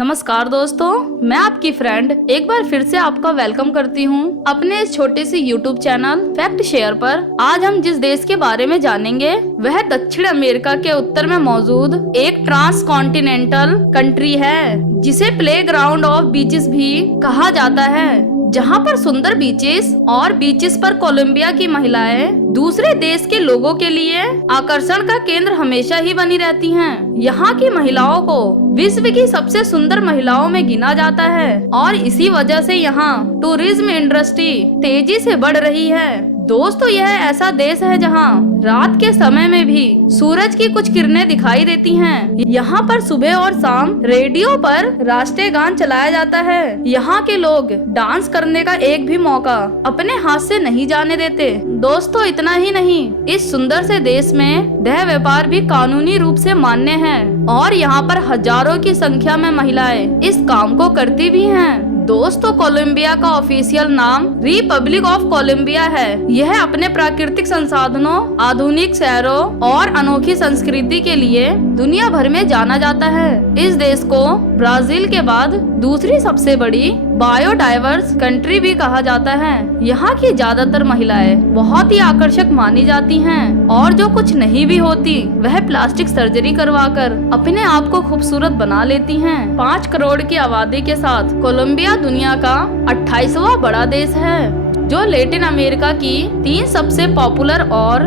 नमस्कार दोस्तों, मैं आपकी फ्रेंड एक बार फिर से आपका वेलकम करती हूँ अपने इस छोटे से यूट्यूब चैनल फैक्ट शेयर पर। आज हम जिस देश के बारे में जानेंगे वह दक्षिण अमेरिका के उत्तर में मौजूद एक ट्रांस कॉन्टिनेंटल कंट्री है, जिसे प्ले ग्राउंड ऑफ बीचेस भी कहा जाता है, जहाँ पर सुंदर बीचेस और बीचेस पर कोलंबिया की महिलाएं दूसरे देश के लोगों के लिए आकर्षण का केंद्र हमेशा ही बनी रहती हैं। यहाँ की महिलाओं को विश्व की सबसे सुंदर महिलाओं में गिना जाता है और इसी वजह से यहाँ टूरिज्म इंडस्ट्री तेजी से बढ़ रही है। दोस्तों, यह ऐसा देश है जहाँ रात के समय में भी सूरज की कुछ किरणें दिखाई देती हैं। यहाँ पर सुबह और शाम रेडियो पर राष्ट्रीय गान चलाया जाता है। यहाँ के लोग डांस करने का एक भी मौका अपने हाथ से नहीं जाने देते। दोस्तों, इतना ही नहीं, इस सुंदर से देश में देह व्यापार भी कानूनी रूप से मान्य है और यहाँ पर हजारों की संख्या में महिलाएं इस काम को करती भी हैं। दोस्तों, कोलंबिया का ऑफिशियल नाम रिपब्लिक ऑफ कोलंबिया है। यह अपने प्राकृतिक संसाधनों, आधुनिक शहरों और अनोखी संस्कृति के लिए दुनिया भर में जाना जाता है। इस देश को ब्राजील के बाद दूसरी सबसे बड़ी बायोडाइवर्स कंट्री भी कहा जाता है। यहाँ की ज्यादातर महिलाएं बहुत ही आकर्षक मानी जाती हैं और जो कुछ नहीं भी होती वह प्लास्टिक सर्जरी करवाकर अपने आप को खूबसूरत बना लेती हैं। 5 करोड़ की आबादी के साथ कोलंबिया दुनिया का 28वां बड़ा देश है, जो लैटिन अमेरिका की 3 सबसे पॉपुलर और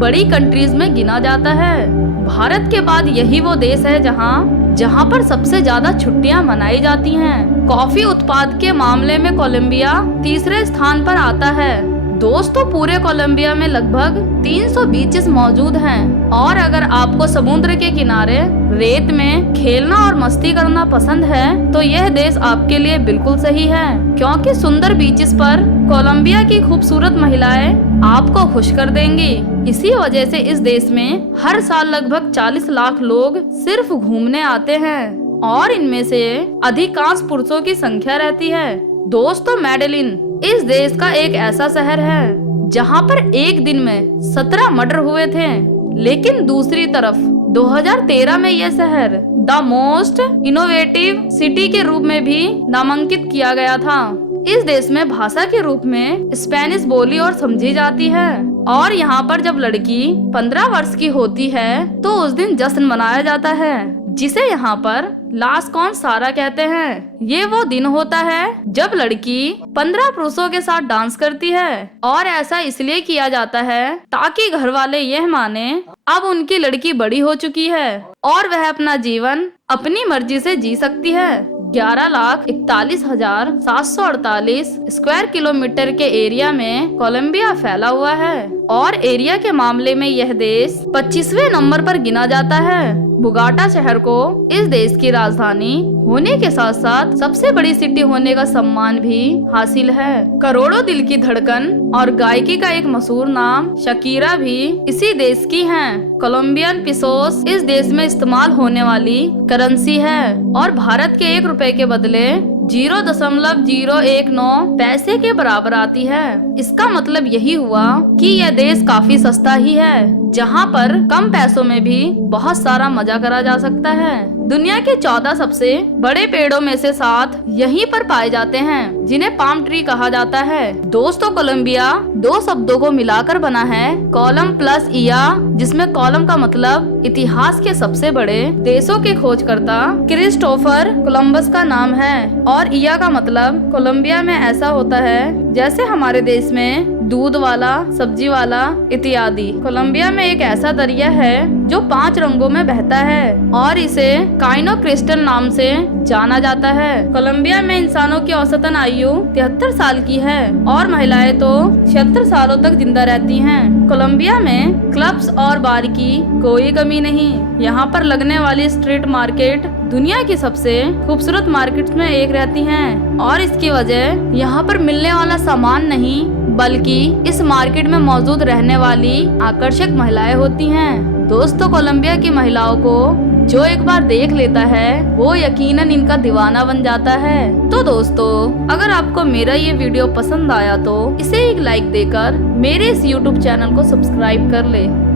बड़ी कंट्रीज में गिना जाता है। भारत के बाद यही वो देश है जहाँ पर सबसे ज्यादा छुट्टियां मनाई जाती हैं। कॉफी उत्पाद के मामले में कोलंबिया तीसरे स्थान पर आता है। दोस्तों, पूरे कोलंबिया में लगभग 300 बीचेस मौजूद हैं और अगर आपको समुद्र के किनारे रेत में खेलना और मस्ती करना पसंद है तो यह देश आपके लिए बिल्कुल सही है, क्योंकि सुंदर बीचेस पर कोलंबिया की खूबसूरत महिलाएं आपको खुश कर देंगी। इसी वजह से इस देश में हर साल लगभग 40 लाख लोग सिर्फ घूमने आते हैं और इनमें से अधिकांश पुरुषों की संख्या रहती है। दोस्तों, मेडेलिन इस देश का एक ऐसा शहर है जहां पर एक दिन में 17 मर्डर हुए थे, लेकिन दूसरी तरफ 2013 में यह शहर द मोस्ट इनोवेटिव सिटी के रूप में भी नामांकित किया गया था। इस देश में भाषा के रूप में स्पेनिश बोली और समझी जाती है और यहाँ पर जब लड़की 15 वर्ष की होती है तो उस दिन जश्न मनाया जाता है, जिसे यहाँ पर लास कॉन सारा कहते हैं। ये वो दिन होता है जब लड़की 15 पुरुषों के साथ डांस करती है और ऐसा इसलिए किया जाता है ताकि घर वाले यह माने अब उनकी लड़की बड़ी हो चुकी है और वह अपना जीवन अपनी मर्जी से जी सकती है। 11,41,748 स्क्वायर किलोमीटर के एरिया में कोलंबिया फैला हुआ है और एरिया के मामले में यह देश 25वें नंबर पर गिना जाता है। बोगोटा शहर को इस देश की राजधानी होने के साथ साथ सबसे बड़ी सिटी होने का सम्मान भी हासिल है। करोड़ों दिल की धड़कन और गायकी का एक मशहूर नाम शकीरा भी इसी देश की हैं। कोलंबियन पिसोस इस देश में इस्तेमाल होने वाली करेंसी है और भारत के 1 रुपए के बदले 0.019 पैसे के बराबर आती है। इसका मतलब यही हुआ कि यह देश काफी सस्ता ही है, जहाँ पर कम पैसों में भी बहुत सारा मजा करा जा सकता है। दुनिया के 14 सबसे बड़े पेड़ों में से 7 यहीं पर पाए जाते हैं, जिन्हें पाम ट्री कहा जाता है। दोस्तों, कोलंबिया 2 शब्दों को मिलाकर बना है, कोलम प्लस इया, जिसमें कोलम का मतलब इतिहास के सबसे बड़े देशों के खोजकर्ता क्रिस्टोफर कोलंबस का नाम है और इया का मतलब कोलंबिया में ऐसा होता है जैसे हमारे देश में दूध वाला, सब्जी वाला इत्यादि। कोलंबिया में एक ऐसा दरिया है जो 5 रंगों में बहता है और इसे काइनो क्रिस्टल नाम से जाना जाता है। कोलंबिया में इंसानों की औसतन आयु 73 साल की है और महिलाएं तो 76 सालों तक जिंदा रहती हैं। कोलंबिया में क्लब्स और बार की कोई कमी नहीं। यहाँ पर लगने वाली स्ट्रीट मार्केट दुनिया की सबसे खूबसूरत मार्केट्स में एक रहती हैं और इसकी वजह यहाँ पर मिलने वाला सामान नहीं बल्कि इस मार्केट में मौजूद रहने वाली आकर्षक महिलाएं होती हैं। दोस्तों, कोलंबिया की महिलाओं को जो एक बार देख लेता है वो यकीनन इनका दीवाना बन जाता है। तो दोस्तों, अगर आपको मेरा ये वीडियो पसंद आया तो इसे एक लाइक देकर मेरे इस YouTube चैनल को सब्सक्राइब कर ले।